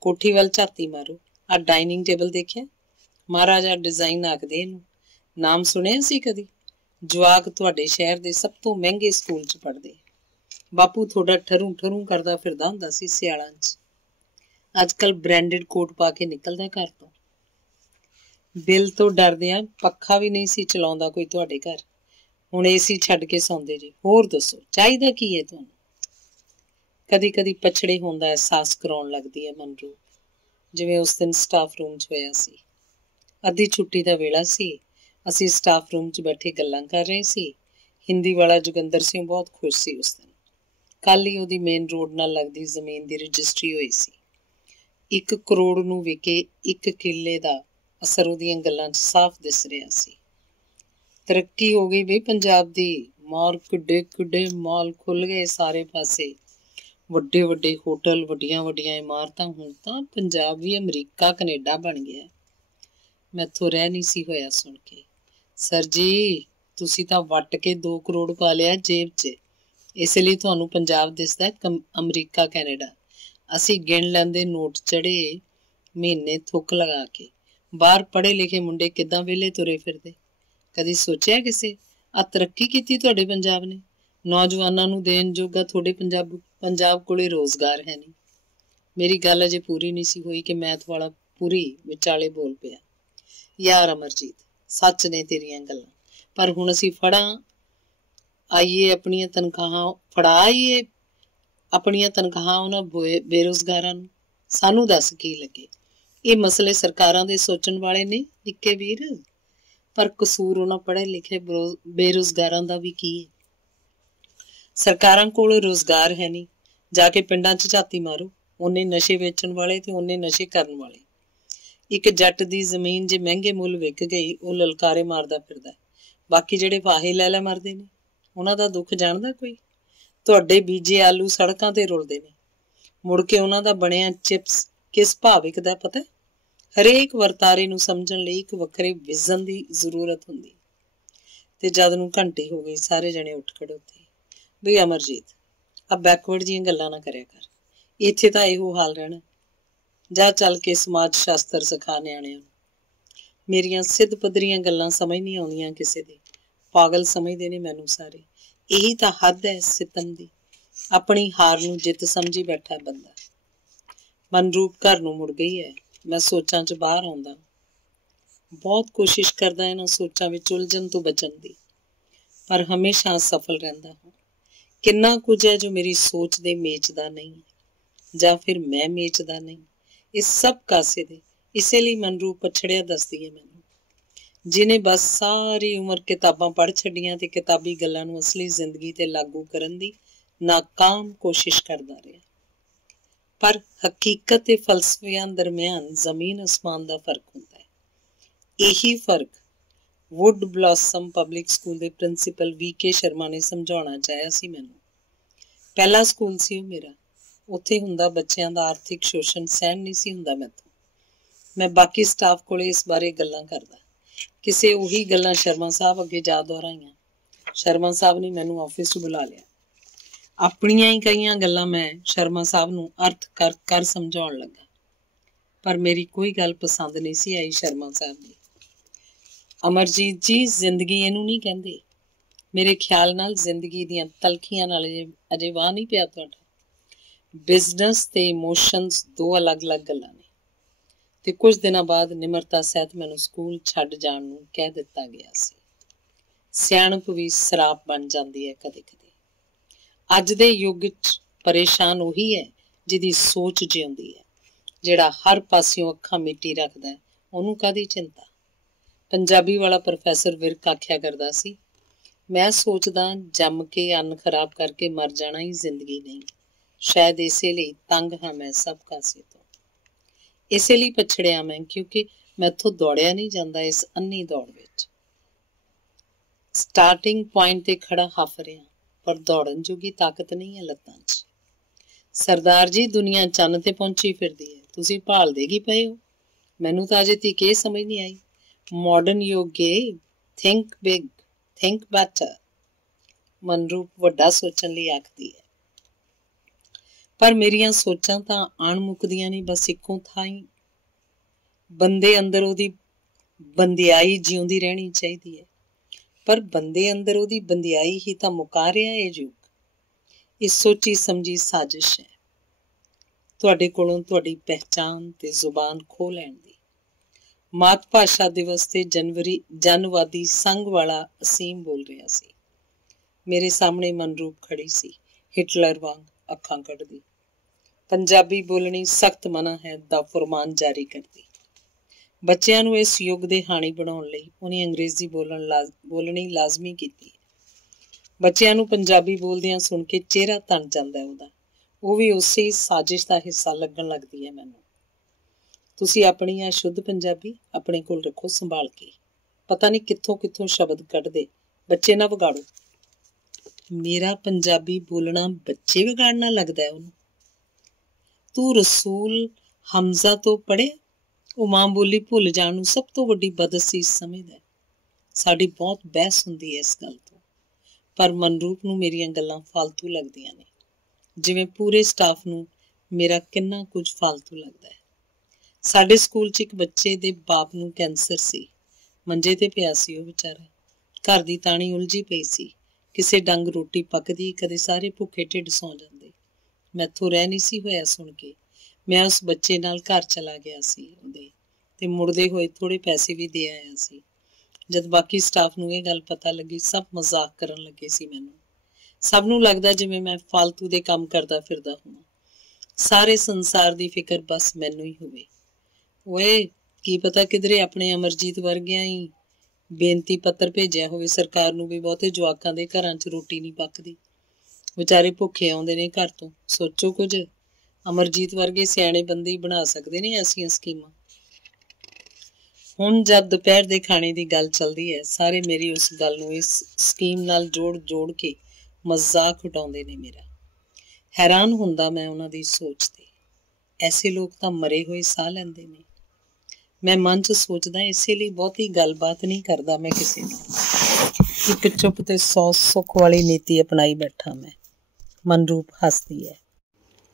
ਕੋਠੀ ਵੱਲ ਝਾਤੀ ਮਾਰੋ, ਆਹ ਡਾਈਨਿੰਗ ਟੇਬਲ ਦੇਖਿਆ, ਮਹਾਰਾਜਾ ਡਿਜ਼ਾਈਨ ਆਖਦੇ ਇਹਨੂੰ। ਨਾਮ ਸੁਣਿਆ ਸੀ ਕਦੀ? ਜਵਾਕ ਤੁਹਾਡੇ ਸ਼ਹਿਰ ਦੇ ਸਭ ਤੋਂ ਮਹਿੰਗੇ ਸਕੂਲ 'ਚ ਪੜ੍ਹਦੇ। ਬਾਪੂ ਥੋੜਾ ਠਰੂ ਠਰੂ ਕਰਦਾ ਫਿਰਦਾ ਹੁੰਦਾ ਸੀ ਸਿਆਲਾਂ 'ਚ। ਅੱਜ ਕੱਲ੍ਹ ਬ੍ਰਾਂਡਡ ਕੋਟ ਪਾ ਕੇ ਨਿਕਲਦਾ ਘਰ ਤੋਂ। ਬਿੱਲ ਤੋਂ ਡਰਦਿਆਂ ਪੱਖਾ ਵੀ ਨਹੀਂ ਸੀ ਚਲਾਉਂਦਾ ਕੋਈ ਤੁਹਾਡੇ ਘਰ। ਹੁਣ ਏਸੀ ਛੱਡ ਕੇ ਸੌਂਦੇ ਜੀ। ਹੋਰ ਦੱਸੋ ਚਾਹੀਦਾ ਕੀ ਹੈ ਤੁਹਾਨੂੰ? ਕਦੀ ਕਦੀ ਪਛੜੇ ਹੋਣ ਦਾ ਅਹਿਸਾਸ ਕਰਾਉਣ ਲੱਗਦੀ ਹੈ ਮਨਰੂਪ, ਜਿਵੇਂ ਉਸ ਦਿਨ ਸਟਾਫ ਰੂਮ 'ਚ ਹੋਇਆ ਸੀ। ਅੱਧੀ ਛੁੱਟੀ ਦਾ ਵੇਲਾ ਸੀ। ਅਸੀਂ ਸਟਾਫ ਰੂਮ 'ਚ ਬੈਠੇ ਗੱਲਾਂ ਕਰ ਰਹੇ ਸੀ। ਹਿੰਦੀ ਵਾਲਾ ਜੋਗਿੰਦਰ ਸਿੰਘ ਬਹੁਤ ਖੁਸ਼ ਸੀ ਉਸ ਦਿਨ। ਕੱਲ੍ਹ ਹੀ ਉਹਦੀ ਮੇਨ ਰੋਡ ਨਾਲ ਲੱਗਦੀ ਜ਼ਮੀਨ ਦੀ ਰਜਿਸਟਰੀ ਹੋਈ ਸੀ। 1 ਕਰੋੜ ਨੂੰ ਵਿਕੇ 1 ਕਿੱਲੇ ਦਾ ਅਸਰ ਉਹਦੀਆਂ ਗੱਲਾਂ 'ਚ ਸਾਫ਼ ਦਿਸ ਰਿਹਾ ਸੀ। ਤਰੱਕੀ ਹੋ ਗਈ ਬਈ ਪੰਜਾਬ ਦੀ। ਮਾਰ ਕਿੱਡੇ ਕਿੱਡੇ ਮਾਲ ਖੁੱਲ੍ਹ ਗਏ ਸਾਰੇ ਪਾਸੇ। ਵੱਡੇ ਵੱਡੇ ਹੋਟਲ, ਵੱਡੀਆਂ ਵੱਡੀਆਂ ਇਮਾਰਤਾਂ। ਹੁਣ ਤਾਂ ਪੰਜਾਬ ਵੀ ਅਮਰੀਕਾ ਕੈਨੇਡਾ ਬਣ ਗਿਆ। ਮੈਥੋਂ ਰਹਿ ਨਹੀਂ ਸੀ ਹੋਇਆ ਸੁਣ ਕੇ। ਸਰ ਜੀ, ਤੁਸੀਂ ਤਾਂ ਵੱਟ ਕੇ 2 ਕਰੋੜ ਪਾ ਲਿਆ ਜੇਬ 'ਚ। ਇਸ ਲਈ ਤੁਹਾਨੂੰ ਪੰਜਾਬ ਦਿਸਦਾ ਅਮਰੀਕਾ ਕੈਨੇਡਾ। ਅਸੀਂ ਗਿਣ ਲੈਂਦੇ ਨੋਟ ਚੜੇ ਮਹੀਨੇ ਥੁੱਕ ਲਗਾ ਕੇ। ਬਾਹਰ ਪੜ੍ਹੇ ਲਿਖੇ ਮੁੰਡੇ ਕਿੱਦਾਂ ਵਿਹਲੇ ਤੁਰੇ ਫਿਰਦੇ। ਕਦੀ ਸੋਚਿਆ ਕਿਸੇ ਆ ਤਰੱਕੀ ਕੀਤੀ ਤੁਹਾਡੇ ਪੰਜਾਬ ਨੇ? ਨੌਜਵਾਨਾਂ ਨੂੰ ਦੇਣ ਜੋਗਾ ਤੁਹਾਡੇ ਪੰਜਾਬ ਕੋਲੇ ਰੋਜ਼ਗਾਰ ਹੈ ਨਹੀਂ। ਮੇਰੀ ਗੱਲ ਅਜੇ ਪੂਰੀ ਨਹੀਂ ਸੀ ਹੋਈ ਕਿ ਮੈਥ ਵਾਲਾ ਪੂਰੀ ਵਿਚਾਲੇ ਬੋਲ ਪਿਆ। ਯਾਰ ਅਮਰਜੀਤ, ਸੱਚ ਨੇ ਤੇਰੀਆਂ ਗੱਲਾਂ, ਪਰ ਹੁਣ ਅਸੀਂ ਫੜਾ ਆਈਏ ਆਪਣੀਆਂ ਤਨਖਾਹਾਂ ਉਹਨਾਂ ਬੇਰੁਜ਼ਗਾਰਾਂ ਨੂੰ। ਸਾਨੂੰ ਦੱਸ ਕੀ ਲੱਗੇ। ਇਹ ਮਸਲੇ ਸਰਕਾਰਾਂ ਦੇ ਸੋਚਣ ਵਾਲੇ ਨੇ ਨਿੱਕੇ ਵੀਰ, ਪਰ ਕਸੂਰ ਉਹਨਾਂ ਪੜ੍ਹੇ ਲਿਖੇ ਬੇਰੁਜ਼ਗਾਰਾਂ ਦਾ ਵੀ ਕੀ ਹੈ? ਸਰਕਾਰਾਂ ਕੋਲ ਰੁਜ਼ਗਾਰ ਹੈ ਨਹੀਂ। ਜਾ ਕੇ ਪਿੰਡਾਂ 'ਚ ਝਾਤੀ ਮਾਰੋ, ਉਹਨੇ ਨਸ਼ੇ ਵੇਚਣ ਵਾਲੇ ਤੇ ਉਹਨੇ ਨਸ਼ੇ ਕਰਨ ਵਾਲੇ। ਇੱਕ ਜੱਟ ਦੀ ਜ਼ਮੀਨ ਜੇ ਮਹਿੰਗੇ ਮੁੱਲ ਵਿਕ ਗਈ, ਉਹ ਲਲਕਾਰੇ ਮਾਰਦਾ ਫਿਰਦਾ। ਬਾਕੀ ਜਿਹੜੇ ਫਾਹੇ ਲੈ ਲੈ ਮਰਦੇ ਨੇ, ਉਹਨਾਂ ਦਾ ਦੁੱਖ ਜਾਣਦਾ ਕੋਈ? ਤੁਹਾਡੇ ਬੀਜੇ ਆਲੂ ਸੜਕਾਂ ਤੇ ਰੁਲਦੇ ਨੇ, ਮੁੜ ਕੇ ਉਹਨਾਂ ਦਾ ਬਣਿਆ ਚਿਪਸ ਕਿਸ ਭਾਅ ਵਿਕਦਾ ਪਤਾ? ਹਰੇਕ ਵਰਤਾਰੇ ਨੂੰ ਸਮਝਣ ਲਈ ਇੱਕ ਵੱਖਰੇ ਵਿਜ਼ਨ ਦੀ ਜ਼ਰੂਰਤ ਹੁੰਦੀ। ਤੇ ਜਦ ਨੂੰ ਘੰਟੀ ਹੋ ਗਈ, ਸਾਰੇ ਜਣੇ ਉੱਠ ਖੜੋਤੇ। ਬਈ ਅਮਰਜੀਤ, ਆ ਬੈਕਵਰਡ ਜੀਆਂ ਗੱਲਾਂ ਨਾ ਕਰਿਆ ਕਰ। ਇੱਥੇ ਤਾਂ ਇਹੋ ਹਾਲ ਰਹਿਣਾ। ਜਾ ਚੱਲ ਕੇ ਸਮਾਜ ਸ਼ਾਸਤਰ ਸਿਖਾ ਨਿਆਣਿਆਂ ਨੂੰ। ਮੇਰੀਆਂ ਸਿੱਧ ਪੱਧਰੀਆਂ ਗੱਲਾਂ ਸਮਝ ਨਹੀਂ ਆਉਂਦੀਆਂ ਕਿਸੇ ਦੇ। ਪਾਗਲ ਸਮਝਦੇ ਨੇ ਮੈਨੂੰ ਸਾਰੇ। ਇਹੀ ਤਾਂ ਹੱਦ ਹੈ ਸਿੱਤਮ ਦੀ। ਆਪਣੀ ਹਾਰ ਨੂੰ ਜਿੱਤ ਸਮਝੀ ਬੈਠਾ ਬੰਦਾ। ਮਨਰੂਪ ਘਰ ਨੂੰ ਮੁੜ ਗਈ ਹੈ। ਮੈਂ ਸੋਚਾਂ 'ਚ ਬਾਹਰ ਆਉਂਦਾ। ਬਹੁਤ ਕੋਸ਼ਿਸ਼ ਕਰਦਾ ਇਹਨਾਂ ਸੋਚਾਂ ਵਿੱਚ ਉਲਝਣ ਤੋਂ ਬਚਣ ਦੀ, ਪਰ ਹਮੇਸ਼ਾ ਅਸਫਲ ਰਹਿੰਦਾ ਹਾਂ। ਕਿੰਨਾ ਕੁਝ ਹੈ ਜੋ ਮੇਰੀ ਸੋਚ ਦੇ ਮੇਚ ਦਾ ਨਹੀਂ ਹੈ, ਜਾਂ ਫਿਰ ਮੈਂ ਮੇਚ ਦਾ ਨਹੀਂ। ਇਸ ਸਭ ਕਾਸੇ ਦੇ ਇਸੇ ਲਈ ਮਨਰੂਪ ਪਛੜਿਆ ਦੱਸਦੀ ਹੈ ਮੈਨੂੰ, ਜਿਹਨੇ ਬਸ ਸਾਰੀ ਉਮਰ ਕਿਤਾਬਾਂ ਪੜ੍ਹ ਛੱਡੀਆਂ ਤੇ ਕਿਤਾਬੀ ਗੱਲਾਂ ਨੂੰ ਅਸਲੀ ਜ਼ਿੰਦਗੀ ਤੇ ਲਾਗੂ ਕਰਨ ਦੀ ਨਾਕਾਮ ਕੋਸ਼ਿਸ਼ ਕਰਦਾ ਰਿਹਾ। ਪਰ ਹਕੀਕਤ ਤੇ ਫਲਸਫਿਆਂ ਦਰਮਿਆਨ ਜ਼ਮੀਨ ਅਸਮਾਨ ਦਾ ਫਰਕ ਹੁੰਦਾ ਹੈ। ਇਹੀ ਫਰਕ ਵੁੱਡ ਬਲੌਸਮ ਪਬਲਿਕ ਸਕੂਲ ਦੇ ਪ੍ਰਿੰਸੀਪਲ VK ਸ਼ਰਮਾ ਨੇ ਸਮਝਾਉਣਾ ਚਾਹਿਆ ਸੀ ਮੈਨੂੰ। ਪਹਿਲਾ ਸਕੂਲ ਸੀ ਉਹ ਮੇਰਾ। ਉੱਥੇ ਹੁੰਦਾ ਬੱਚਿਆਂ ਦਾ ਆਰਥਿਕ ਸ਼ੋਸ਼ਣ ਸਹਿਣ ਨਹੀਂ ਸੀ ਹੁੰਦਾ ਮੈਥੋਂ। ਮੈਂ ਬਾਕੀ ਸਟਾਫ ਕੋਲੇ ਇਸ ਬਾਰੇ ਗੱਲਾਂ ਕਰਦਾ। ਕਿਸੇ ਉਹੀ ਗੱਲਾਂ ਸ਼ਰਮਾ ਸਾਹਿਬ ਅੱਗੇ ਜਾ ਦੁਹਰਾਈਆਂ। ਸ਼ਰਮਾ ਸਾਹਿਬ ਨੇ ਮੈਨੂੰ ਆਫਿਸ 'ਚ ਬੁਲਾ ਲਿਆ। ਆਪਣੀਆਂ ਹੀ ਕਈਆਂ ਗੱਲਾਂ ਮੈਂ ਸ਼ਰਮਾ ਸਾਹਿਬ ਨੂੰ ਅਰਥ ਕਰ ਸਮਝਾਉਣ ਲੱਗਾ, ਪਰ ਮੇਰੀ ਕੋਈ ਗੱਲ ਪਸੰਦ ਨਹੀਂ ਸੀ ਆਈ ਸ਼ਰਮਾ ਸਾਹਿਬ ਦੀ। ਅਮਰਜੀਤ ਜੀ, ਜ਼ਿੰਦਗੀ ਇਹਨੂੰ ਨਹੀਂ ਕਹਿੰਦੇ। ਮੇਰੇ ਖਿਆਲ ਨਾਲ ਜ਼ਿੰਦਗੀ ਦੀਆਂ ਤਲਖੀਆਂ ਨਾਲ ਅਜੇ ਵਾਹ ਨਹੀਂ ਪਿਆ ਤੁਹਾਡਾ। ਬਿਜ਼ਨਸ ਤੇ ਇਮੋਸ਼ਨਸ ਦੋ ਅਲੱਗ-ਅਲੱਗ ਗੱਲਾਂ ਨੇ। ਤੇ ਕੁਝ ਦਿਨਾਂ ਬਾਅਦ ਨਿਮਰਤਾ ਸਹਿਤ ਮੈਨੂੰ ਸਕੂਲ ਛੱਡ ਜਾਣ ਨੂੰ ਕਹਿ ਦਿੱਤਾ ਗਿਆ ਸੀ। ਸਿਆਣਪ ਵੀ ਸਰਾਪ ਬਣ ਜਾਂਦੀ ਹੈ ਕਦੇ-ਕਦੇ। ਅੱਜ ਦੇ ਯੁੱਗ 'ਚ ਪਰੇਸ਼ਾਨ ਉਹੀ ਹੈ ਜਿਹਦੀ ਸੋਚ ਜਿਉਂਦੀ ਹੈ। ਜਿਹੜਾ ਹਰ ਪਾਸਿਓਂ ਅੱਖਾਂ ਮੀਟੀ ਰੱਖਦਾ ਹੈ, ਉਹਨੂੰ ਕਾਹਦੀ ਚਿੰਤਾ। ਪੰਜਾਬੀ ਵਾਲਾ ਪ੍ਰੋਫੈਸਰ ਵਿਰਕ ਆਖਿਆ ਕਰਦਾ ਸੀ, ਮੈਂ ਸੋਚਦਾ ਜੰਮ ਕੇ ਅੰਨ ਖਰਾਬ ਕਰਕੇ ਮਰ ਜਾਣਾ ਹੀ ਜ਼ਿੰਦਗੀ ਨਹੀਂ। ਸ਼ਾਇਦ ਇਸੇ ਲਈ ਤੰਗ ਹਾਂ ਮੈਂ ਸਭ ਕਾਸੇ ਤੋਂ। ਇਸੇ ਲਈ ਪਛੜਿਆ ਮੈਂ, ਕਿਉਂਕਿ ਮੈਥੋਂ ਦੌੜਿਆ ਨਹੀਂ ਜਾਂਦਾ ਇਸ ਅੰਨੀ ਦੌੜ ਵਿੱਚ। ਸਟਾਰਟਿੰਗ ਪੁਆਇੰਟ ਤੇ ਖੜਾ ਹੱਫ ਰਿਹਾ, ਪਰ ਦੌੜਨ ਜੋਗੀ ਤਾਕਤ ਨਹੀਂ ਹੈ ਲੱਤਾਂ 'ਚ। ਸਰਦਾਰ ਜੀ, ਦੁਨੀਆ ਚੰਨ ਤੇ ਪਹੁੰਚੀ ਫਿਰਦੀ ਹੈ, ਤੁਸੀਂ ਭਾਲਦੇ ਕੀ ਪਏ ਹੋ? ਮੈਨੂੰ ਤਾਂ ਅਜੇ ਤੱਕ ਇਹ ਸਮਝ ਨਹੀਂ ਆਈ। ਮਾਡਰਨ ਯੋਗੇ think big, think better. Manroop ਵੱਡਾ ਸੋਚਣ ਲਈ ਆਖਦੀ ਹੈ, ਪਰ ਮੇਰੀਆਂ ਸੋਚਾਂ ਤਾਂ ਅਣਮੁੱਕਦੀਆਂ ਨਹੀਂ, ਬਸ ਇੱਕੋ ਥਾਂ ਹੀ। ਬੰਦੇ ਅੰਦਰ ਉਹਦੀ ਬੰਦਿਆਈ ਜਿਉਂਦੀ ਰਹਿਣੀ ਚਾਹੀਦੀ ਹੈ, ਪਰ ਬੰਦੇ ਅੰਦਰ ਉਹਦੀ ਬੰਦਿਆਈ ਹੀ ਤਾਂ ਮੁਕਾ ਰਿਹਾ ਇਹ ਯੁੱਗ। ਇਹ ਸੋਚੀ ਸਮਝੀ ਸਾਜ਼ਿਸ਼ ਹੈ ਤੁਹਾਡੇ ਕੋਲੋਂ ਤੁਹਾਡੀ ਪਹਿਚਾਨ ਤੇ ਜ਼ੁਬਾਨ ਖੋਹ ਲੈਣ ਦੀ। ਮਾਤ ਭਾਸ਼ਾ ਦਿਵਸ ਤੇ ਜਨਵਾਦੀ ਸੰਘ ਵਾਲਾ ਅਸੀਮ ਬੋਲ ਰਿਹਾ ਸੀ। ਮੇਰੇ ਸਾਹਮਣੇ ਮਨਰੂਪ ਖੜੀ ਸੀ, ਹਿਟਲਰ ਵਾਂਗ ਅੱਖਾਂ ਕੱਢਦੀ। ਪੰਜਾਬੀ ਬੋਲਣੀ ਸਖਤ ਮਨਾ ਹੈ ਦਾ ਫਰਮਾਨ ਜਾਰੀ ਕਰਦੀ। ਬੱਚਿਆਂ ਨੂੰ ਇਸ ਯੁੱਗ ਦੇ ਹਾਣੀ ਬਣਾਉਣ ਲਈ ਉਹਨੇ ਅੰਗਰੇਜ਼ੀ ਬੋਲਣੀ ਲਾਜ਼ਮੀ ਕੀਤੀ। ਬੱਚਿਆਂ ਨੂੰ ਪੰਜਾਬੀ ਬੋਲਦਿਆਂ ਸੁਣ ਕੇ ਚਿਹਰਾ ਤਣ ਜਾਂਦਾ ਉਹਦਾ। ਉਹ ਵੀ ਉਸੇ ਸਾਜ਼ਿਸ਼ ਦਾ ਹਿੱਸਾ ਲੱਗਣ ਲੱਗਦੀ ਹੈ ਮੈਨੂੰ। ਤੁਸੀਂ ਆਪਣੀ ਆ ਸ਼ੁੱਧ ਪੰਜਾਬੀ ਆਪਣੇ ਕੋਲ ਰੱਖੋ ਸੰਭਾਲ ਕੇ। ਪਤਾ ਨਹੀਂ ਕਿੱਥੋਂ ਕਿੱਥੋਂ ਸ਼ਬਦ ਕੱਢਦੇ, ਬੱਚੇ ਨਾ ਵਿਗਾੜੋ। ਮੇਰਾ ਪੰਜਾਬੀ ਬੋਲਣਾ ਬੱਚੇ ਵਿਗਾੜਨਾ ਲੱਗਦਾ ਉਹਨੂੰ। ਤੂੰ ਰਸੂਲ ਹਮਜ਼ਾ ਤੋਂ ਪੜ੍ਹਿਆ? ਉਹ ਮਾਂ ਬੋਲੀ ਭੁੱਲ ਜਾਣ ਨੂੰ ਸਭ ਤੋਂ ਵੱਡੀ ਬਦਅਸੀਸ ਸਮਝਦਾ। ਸਾਡੀ ਬਹੁਤ ਬਹਿਸ ਹੁੰਦੀ ਹੈ ਇਸ ਗੱਲ ਤੋਂ, ਪਰ ਮਨਰੂਪ ਨੂੰ ਮੇਰੀਆਂ ਗੱਲਾਂ ਫਾਲਤੂ ਲੱਗਦੀਆਂ ਨੇ, ਜਿਵੇਂ ਪੂਰੇ ਸਟਾਫ ਨੂੰ ਮੇਰਾ ਕਿੰਨਾ ਕੁਝ ਫਾਲਤੂ ਲੱਗਦਾ ਹੈ। ਸਾਡੇ ਸਕੂਲ 'ਚ ਇੱਕ ਬੱਚੇ ਦੇ ਬਾਪ ਨੂੰ ਕੈਂਸਰ ਸੀ, ਮੰਜੇ ਤੇ ਪਿਆ ਸੀ ਉਹ ਵਿਚਾਰਾ। ਘਰ ਦੀ ਤਾਣੀ ਉਲਝੀ ਪਈ ਸੀ, ਕਿਸੇ ਡੰਗ ਰੋਟੀ ਪੱਕਦੀ, ਕਦੇ ਸਾਰੇ ਭੁੱਖੇ ਢਿੱਡ ਸੌਂ ਜਾਂਦੇ। ਮੈਥੋਂ ਰਹਿ ਨਹੀਂ ਸੀ ਹੋਇਆ ਸੁਣ ਕੇ। ਮੈਂ ਉਸ ਬੱਚੇ ਨਾਲ ਘਰ ਚਲਾ ਗਿਆ ਸੀ ਉਹਦੇ, ਤੇ ਮੁੜਦੇ ਹੋਏ ਥੋੜੇ ਪੈਸੇ ਵੀ ਦੇ ਆਇਆ ਸੀ। ਜਦ ਬਾਕੀ ਸਟਾਫ ਨੂੰ ਇਹ ਗੱਲ ਪਤਾ ਲੱਗੀ, ਸਭ ਮਜ਼ਾਕ ਕਰਨ ਲੱਗੇ ਸੀ ਮੈਨੂੰ। ਸਭ ਨੂੰ ਲੱਗਦਾ ਜਿਵੇਂ ਮੈਂ ਫਾਲਤੂ ਦੇ ਕੰਮ ਕਰਦਾ ਫਿਰਦਾ ਹਾਂ। ਸਾਰੇ ਸੰਸਾਰ ਦੀ ਫਿਕਰ ਬਸ ਮੈਨੂੰ ਹੀ ਹੋਵੇ। ਓਏ, ਕੀ ਪਤਾ ਕਿਧਰੇ ਆਪਣੇ ਅਮਰਜੀਤ ਵਰਗਿਆਂ ਹੀ ਬੇਨਤੀ ਪੱਤਰ ਭੇਜਿਆ ਹੋਵੇ ਸਰਕਾਰ ਨੂੰ ਵੀ ਬਹੁਤੇ ਜਵਾਕਾਂ ਦੇ ਘਰਾਂ 'ਚ ਰੋਟੀ ਨਹੀਂ ਪੱਕਦੀ, ਵਿਚਾਰੇ ਭੁੱਖੇ ਆਉਂਦੇ ਨੇ ਘਰ ਤੋਂ। ਸੋਚੋ ਕੁਝ, ਅਮਰਜੀਤ ਵਰਗੇ ਸਿਆਣੇ ਬੰਦੇ ਹੀ ਬਣਾ ਸਕਦੇ ਨੇ ਐਸੀਆਂ ਸਕੀਮਾਂ। ਹੁਣ ਜਦ ਦੁਪਹਿਰ ਦੇ ਖਾਣੇ ਦੀ ਗੱਲ ਚੱਲਦੀ ਹੈ, ਸਾਰੇ ਮੇਰੀ ਉਸ ਗੱਲ ਨੂੰ ਇਸ ਸਕੀਮ ਨਾਲ ਜੋੜ ਕੇ ਮਜ਼ਾਕ ਉਡਾਉਂਦੇ ਨੇ ਮੇਰਾ। ਹੈਰਾਨ ਹੁੰਦਾ ਮੈਂ ਉਹਨਾਂ ਦੀ ਸੋਚ ਤੇ। ਐਸੇ ਲੋਕ ਤਾਂ ਮਰੇ ਹੋਏ ਸਾਹ ਲੈਂਦੇ ਨੇ। ਮੈਂ ਮਨ 'ਚ ਸੋਚਦਾ, ਇਸੇ ਲਈ ਬਹੁਤੀ ਗੱਲਬਾਤ ਨਹੀਂ ਕਰਦਾ ਮੈਂ ਕਿਸੇ ਨੂੰ। ਇੱਕ ਚੁੱਪ ਤੇ 100 ਸੁੱਖ ਵਾਲੀ ਨੀਤੀ ਅਪਣਾਈ ਬੈਠਾ ਮੈਂ। ਮਨਰੂਪ ਹੱਸਦੀ ਹੈ।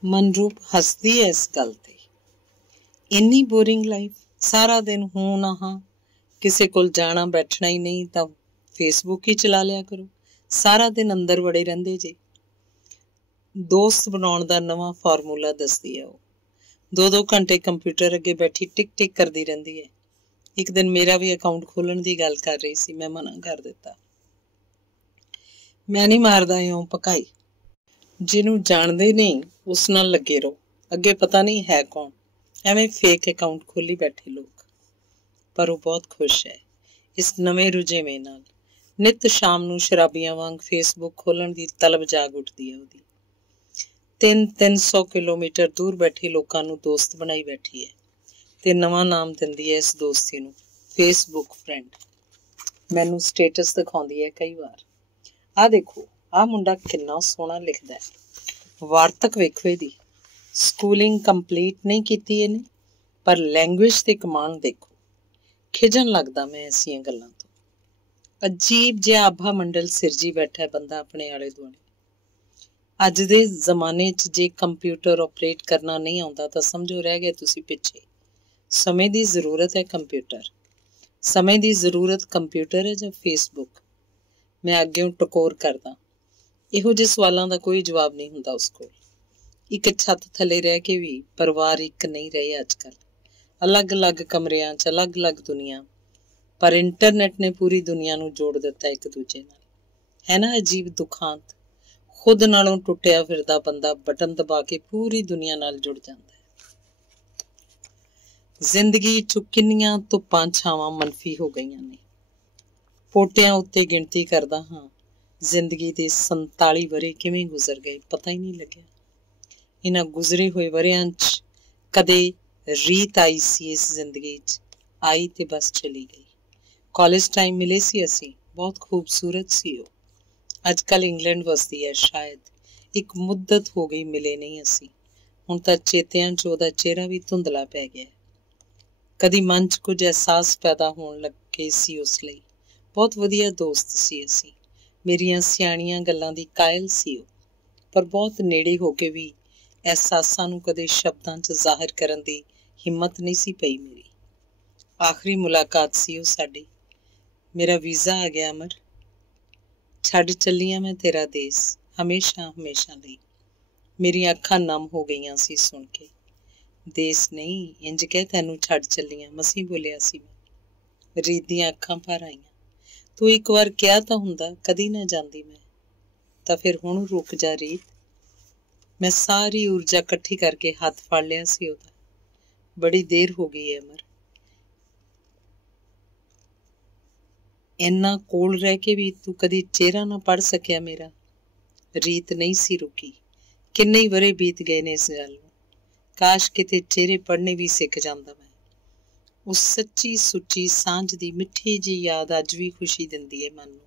ਮਨਰੂਪ ਹੱਸਦੀ ਹੈ ਇਸ ਗੱਲ ਤੇ। ਇੰਨੀ ਬੋਰਿੰਗ ਲਾਈਫ, ਸਾਰਾ ਦਿਨ ਹੂੰ ਨਾ ਹਾਂ, ਕਿਸੇ ਕੋਲ ਜਾਣਾ ਬੈਠਣਾ ਹੀ ਨਹੀਂ ਤਾਂ ਫੇਸਬੁੱਕ ਹੀ ਚਲਾ ਲਿਆ ਕਰੋ। ਸਾਰਾ ਦਿਨ ਅੰਦਰ ਵੜੇ ਰਹਿੰਦੇ ਜੇ। ਦੋਸਤ ਬਣਾਉਣ ਦਾ ਨਵਾਂ ਫਾਰਮੂਲਾ ਦੱਸਦੀ ਹੈ ਉਹ। 2-2 ਘੰਟੇ ਕੰਪਿਊਟਰ ਅੱਗੇ ਬੈਠੀ ਟਿਕ ਕਰਦੀ ਰਹਿੰਦੀ ਹੈ। ਇੱਕ ਦਿਨ ਮੇਰਾ ਵੀ ਅਕਾਊਂਟ ਖੋਲਣ ਦੀ ਗੱਲ ਕਰ ਰਹੀ ਸੀ, ਮੈਂ ਮਨਾ ਕਰ ਦਿੱਤਾ। ਮੈਂ ਨਹੀਂ ਮਾਰਦਾ ਇਉਂ ਪਕਾਈ। ਜਿਹਨੂੰ ਜਾਣਦੇ ਨਹੀਂ ਉਸ ਨਾਲ ਲੱਗੇ ਰਹੋ, ਅੱਗੇ ਪਤਾ ਨਹੀਂ ਹੈ ਕੌਣ। ਐਵੇਂ ਫੇਕ ਅਕਾਊਂਟ ਖੋਲੀ ਬੈਠੇ ਲੋਕ। ਪਰ ਉਹ ਬਹੁਤ ਖੁਸ਼ ਹੈ ਇਸ ਨਵੇਂ ਰੁਝੇਵੇਂ ਨਾਲ। ਨਿੱਤ ਸ਼ਾਮ ਨੂੰ ਸ਼ਰਾਬੀਆਂ ਵਾਂਗ ਫੇਸਬੁੱਕ ਖੋਲਣ ਦੀ ਤਲਬ ਜਾਗ ਉੱਠਦੀ ਹੈ ਉਹਦੀ। 300 ਕਿਲੋਮੀਟਰ ਦੂਰ ਬੈਠੇ ਲੋਕਾਂ ਨੂੰ ਦੋਸਤ ਬਣਾਈ ਬੈਠੀ ਹੈ, ਤੇ ਨਵਾਂ ਨਾਮ ਦਿੰਦੀ ਹੈ ਇਸ ਦੋਸਤੀ ਨੂੰ, ਫੇਸਬੁੱਕ ਫਰੈਂਡ। ਮੈਨੂੰ ਸਟੇਟਸ ਦਿਖਾਉਂਦੀ ਹੈ ਕਈ ਵਾਰ। ਆਹ ਦੇਖੋ, ਆਹ ਮੁੰਡਾ ਕਿੰਨਾ ਸੋਹਣਾ ਲਿਖਦਾ ਹੈ, ਵਾਰਤਕ ਵੇਖੋ ਇਹਦੀ। ਸਕੂਲਿੰਗ ਕੰਪਲੀਟ ਨਹੀਂ ਕੀਤੀ ਇਹਨੇ, ਪਰ ਲੈਂਗੁਏਜ ਤੇ ਕਮਾਂਡ ਦੇਖੋ। ਖਿਜਣ ਲੱਗਦਾ ਮੈਂ ਐਸੀਆਂ ਗੱਲਾਂ ਤੋਂ। ਅਜੀਬ ਜਿਹਾ ਆਭਾ ਮੰਡਲ ਸਿਰਜੀ ਬੈਠਾ ਬੰਦਾ ਆਪਣੇ ਆਲੇ ਦੁਆਲੇ। ਅੱਜ ਦੇ ਜ਼ਮਾਨੇ 'ਚ ਜੇ ਕੰਪਿਊਟਰ ਆਪਰੇਟ ਕਰਨਾ ਨਹੀਂ ਆਉਂਦਾ ਤਾਂ ਸਮਝੋ ਰਹਿ ਗਏ ਤੁਸੀਂ ਪਿੱਛੇ। ਸਮੇਂ ਦੀ ਜ਼ਰੂਰਤ ਹੈ ਕੰਪਿਊਟਰ। ਸਮੇਂ ਦੀ ਜ਼ਰੂਰਤ ਕੰਪਿਊਟਰ ਹੈ ਜਾਂ ਫੇਸਬੁੱਕ? ਮੈਂ ਅੱਗਿਓਂ ਟਕੋਰ ਕਰਦਾ। ਇਹੋ ਜਿਹੇ ਸਵਾਲਾਂ ਦਾ ਕੋਈ ਜਵਾਬ ਨਹੀਂ ਹੁੰਦਾ ਉਸ ਕੋਲ। ਇੱਕ ਛੱਤ ਥੱਲੇ ਰਹਿ ਕੇ ਵੀ ਪਰਿਵਾਰ ਇੱਕ ਨਹੀਂ ਰਹੇ ਅੱਜ ਕੱਲ੍ਹ। ਅਲੱਗ-ਅਲੱਗ ਕਮਰਿਆਂ 'ਚ ਅਲੱਗ-ਅਲੱਗ ਦੁਨੀਆ। ਪਰ ਇੰਟਰਨੈਟ ਨੇ ਪੂਰੀ ਦੁਨੀਆ ਨੂੰ ਜੋੜ ਦਿੱਤਾ ਇੱਕ ਦੂਜੇ ਨਾਲ। ਹੈ ਨਾ ਅਜੀਬ ਦੁਖਾਂਤ। ਖੁਦ ਨਾਲੋਂ ਟੁੱਟਿਆ ਫਿਰਦਾ ਬੰਦਾ ਬਟਨ ਦਬਾ ਕੇ ਪੂਰੀ ਦੁਨੀਆ ਨਾਲ ਜੁੜ ਜਾਂਦਾ ਹੈ। ਜ਼ਿੰਦਗੀ 'ਚ ਕਿੰਨੀਆਂ ਧੁੱਪਾਂ ਛਾਵਾਂ ਮੰਨਫੀ ਹੋ ਗਈਆਂ ਨੇ। ਪੋਟਿਆਂ ਉੱਤੇ ਗਿਣਤੀ ਕਰਦਾ ਹਾਂ। ਜ਼ਿੰਦਗੀ ਦੇ 47 ਵਰ੍ਹੇ ਕਿਵੇਂ ਗੁਜ਼ਰ ਗਏ ਪਤਾ ਹੀ ਨਹੀਂ ਲੱਗਿਆ। ਇਹਨਾਂ ਗੁਜ਼ਰੇ ਹੋਏ ਵਰ੍ਹਿਆਂ 'ਚ ਕਦੇ ਰੀਤ ਆਈ ਸੀ ਇਸ ਜ਼ਿੰਦਗੀ 'ਚ? ਆਈ ਤੇ ਬਸ ਚਲੀ ਗਈ। ਕਾਲਜ ਟਾਈਮ ਮਿਲੇ ਸੀ ਅਸੀਂ, ਬਹੁਤ ਖੂਬਸੂਰਤ ਸੀ ਉਹ। ਅੱਜ ਕੱਲ੍ਹ ਇੰਗਲੈਂਡ ਵਸਦੀ ਹੈ ਸ਼ਾਇਦ। ਇੱਕ ਮੁੱਦਤ ਹੋ ਗਈ ਮਿਲੇ ਨਹੀਂ ਅਸੀਂ। ਹੁਣ ਤਾਂ ਚੇਤਿਆਂ 'ਚ ਉਹਦਾ ਚਿਹਰਾ ਵੀ ਧੁੰਦਲਾ ਪੈ ਗਿਆ। ਕਦੀ ਮਨ 'ਚ ਕੁਝ ਅਹਿਸਾਸ ਪੈਦਾ ਹੋਣ ਲੱਗੇ ਸੀ ਉਸ ਲਈ। ਬਹੁਤ ਵਧੀਆ ਦੋਸਤ ਸੀ ਅਸੀਂ। ਮੇਰੀਆਂ ਸਿਆਣੀਆਂ ਗੱਲਾਂ ਦੀ ਕਾਇਲ ਸੀ ਉਹ। ਪਰ ਬਹੁਤ ਨੇੜੇ ਹੋ ਕੇ ਵੀ ਅਹਿਸਾਸਾਂ ਨੂੰ ਕਦੇ ਸ਼ਬਦਾਂ 'ਚ ਜ਼ਾਹਿਰ ਕਰਨ ਦੀ ਹਿੰਮਤ ਨਹੀਂ ਸੀ ਪਈ ਮੇਰੀ। ਆਖਰੀ ਮੁਲਾਕਾਤ ਸੀ ਉਹ ਸਾਡੀ। ਮੇਰਾ ਵੀਜ਼ਾ ਆ ਗਿਆ ਅਮਰ। ਛੱਡ ਚੱਲੀ ਆਂ ਮੈਂ ਤੇਰਾ ਦੇਸ, ਹਮੇਸ਼ਾ ਹਮੇਸ਼ਾ ਲਈ। ਮੇਰੀਆਂ ਅੱਖਾਂ ਨਮ ਹੋ ਗਈਆਂ ਸੀ ਸੁਣ ਕੇ। ਦੇਸ ਨਹੀਂ, ਇੰਜ ਕਹਿ ਤੈਨੂੰ ਛੱਡ ਚੱਲੀ ਆਂ, ਮਸੀਂ ਬੋਲਿਆ ਸੀ ਮੈਂ। ਰੀਤ ਦੀਆਂ ਅੱਖਾਂ ਭਰ ਆਈਆਂ। ਤੂੰ ਇੱਕ ਵਾਰ ਕਿਹਾ ਤਾਂ ਹੁੰਦਾ, ਕਦੀ ਨਾ ਜਾਂਦੀ ਮੈਂ। ਤਾਂ ਫਿਰ ਹੁਣ ਰੁਕ ਜਾ ਰੀਤ। ਮੈਂ ਸਾਰੀ ਊਰਜਾ ਇਕੱਠੀ ਕਰਕੇ ਹੱਥ ਫੜ ਲਿਆ ਸੀ ਉਹਦਾ। ਬੜੀ ਦੇਰ ਹੋ ਗਈ ਹੈ ਅਮਰ। ਇੰਨਾ ਕੋਲ ਰਹਿ ਕੇ ਵੀ ਤੂੰ ਕਦੀ ਚਿਹਰਾ ਨਾ ਪੜ੍ਹ ਸਕਿਆ ਮੇਰਾ। ਰੀਤ ਨਹੀਂ ਸੀ ਰੁਕੀ। ਕਿੰਨੇ ਹੀ ਵਰ੍ਹੇ ਬੀਤ ਗਏ ਨੇ ਇਸ ਗੱਲ ਨੂੰ। ਕਾਸ਼ ਕਿਤੇ ਚਿਹਰੇ ਪੜ੍ਹਨੇ ਵੀ ਸਿੱਖ ਜਾਂਦਾ ਮੈਂ। ਉਸ ਸੱਚੀ ਸੁੱਚੀ ਸਾਂਝ ਦੀ ਮਿੱਠੀ ਜਿਹੀ ਯਾਦ ਅੱਜ ਵੀ ਖੁਸ਼ੀ ਦਿੰਦੀ ਹੈ ਮਨ ਨੂੰ।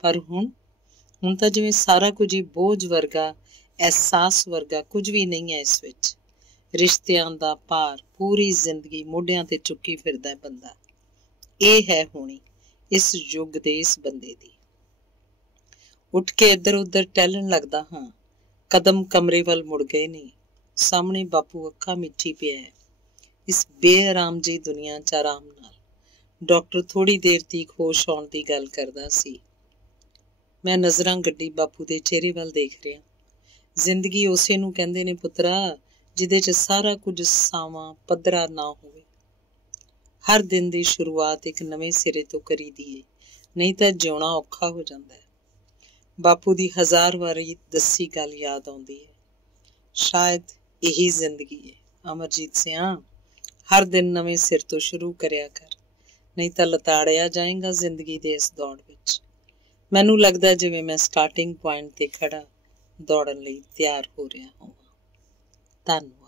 ਪਰ ਹੁਣ ਤਾਂ ਜਿਵੇਂ ਸਾਰਾ ਕੁਝ ਹੀ ਬੋਝ ਵਰਗਾ, ਅਹਿਸਾਸ ਵਰਗਾ ਕੁਝ ਵੀ ਨਹੀਂ ਹੈ ਇਸ ਵਿੱਚ। ਰਿਸ਼ਤਿਆਂ ਦਾ ਭਾਰ ਪੂਰੀ ਜ਼ਿੰਦਗੀ ਮੋਢਿਆਂ ਤੇ ਚੁੱਕੀ ਫਿਰਦਾ ਬੰਦਾ। ਇਹ ਹੈ ਹੋਣੀ ਇਸ ਯੁੱਗ ਦੇ ਇਸ ਬੰਦੇ ਦੀ। ਉੱਠ ਕੇ ਇੱਧਰ ਉੱਧਰ ਟਹਿਲਣ ਲੱਗਦਾ ਹਾਂ। ਕਦਮ ਕਮਰੇ ਵੱਲ ਮੁੜ ਗਏ ਨੇ। ਸਾਹਮਣੇ ਬਾਪੂ ਅੱਖਾਂ ਮੀਚੀ ਪਿਆ ਹੈ। ਇਸ ਬੇਆਰਾਮ ਜਿਹੀ ਦੁਨੀਆ 'ਚ ਆਰਾਮ ਨਾਲ। ਡਾਕਟਰ ਥੋੜ੍ਹੀ ਦੇਰ ਤੀਕ ਹੋਸ਼ ਆਉਣ ਦੀ ਗੱਲ ਕਰਦਾ ਸੀ। ਮੈਂ ਨਜ਼ਰਾਂ ਗੱਡੀ ਬਾਪੂ ਦੇ ਚਿਹਰੇ ਵੱਲ ਦੇਖ ਰਿਹਾ। ਜ਼ਿੰਦਗੀ ਉਸੇ ਨੂੰ ਕਹਿੰਦੇ ਨੇ ਪੁੱਤਰਾ, ਜਿਹਦੇ 'ਚ ਸਾਰਾ ਕੁਝ ਸਾਵਾਂ ਪੱਧਰਾ ਨਾ ਹੋਵੇ। ਹਰ ਦਿਨ ਦੀ ਸ਼ੁਰੂਆਤ ਇੱਕ ਨਵੇਂ ਸਿਰੇ ਤੋਂ ਕਰੀਦੀ ਏ, ਨਹੀਂ ਤਾਂ ਜਿਉਣਾ ਔਖਾ ਹੋ ਜਾਂਦਾ ਹੈ। ਬਾਪੂ ਦੀ 1000 ਵਾਰੀ ਦੱਸੀ ਗੱਲ ਯਾਦ ਆਉਂਦੀ ਹੈ। ਸ਼ਾਇਦ ਇਹੀ ਜ਼ਿੰਦਗੀ ਹੈ ਅਮਰਜੀਤ ਸਿਆਂ। ਹਰ ਦਿਨ ਨਵੇਂ ਸਿਰ ਤੋਂ ਸ਼ੁਰੂ ਕਰਿਆ ਕਰ, ਨਹੀਂ ਤਾਂ ਲਤਾੜਿਆ ਜਾਏਗਾ ਜ਼ਿੰਦਗੀ ਦੇ ਇਸ ਦੌੜ ਵਿੱਚ। ਮੈਨੂੰ ਲੱਗਦਾ ਜਿਵੇਂ ਮੈਂ ਸਟਾਰਟਿੰਗ ਪੁਆਇੰਟ ਤੇ ਖੜਾ ਦੌੜਨ ਲਈ ਤਿਆਰ ਹੋ ਰਿਹਾ ਹੋਵਾਂ। ਧੰਨਵਾਦ।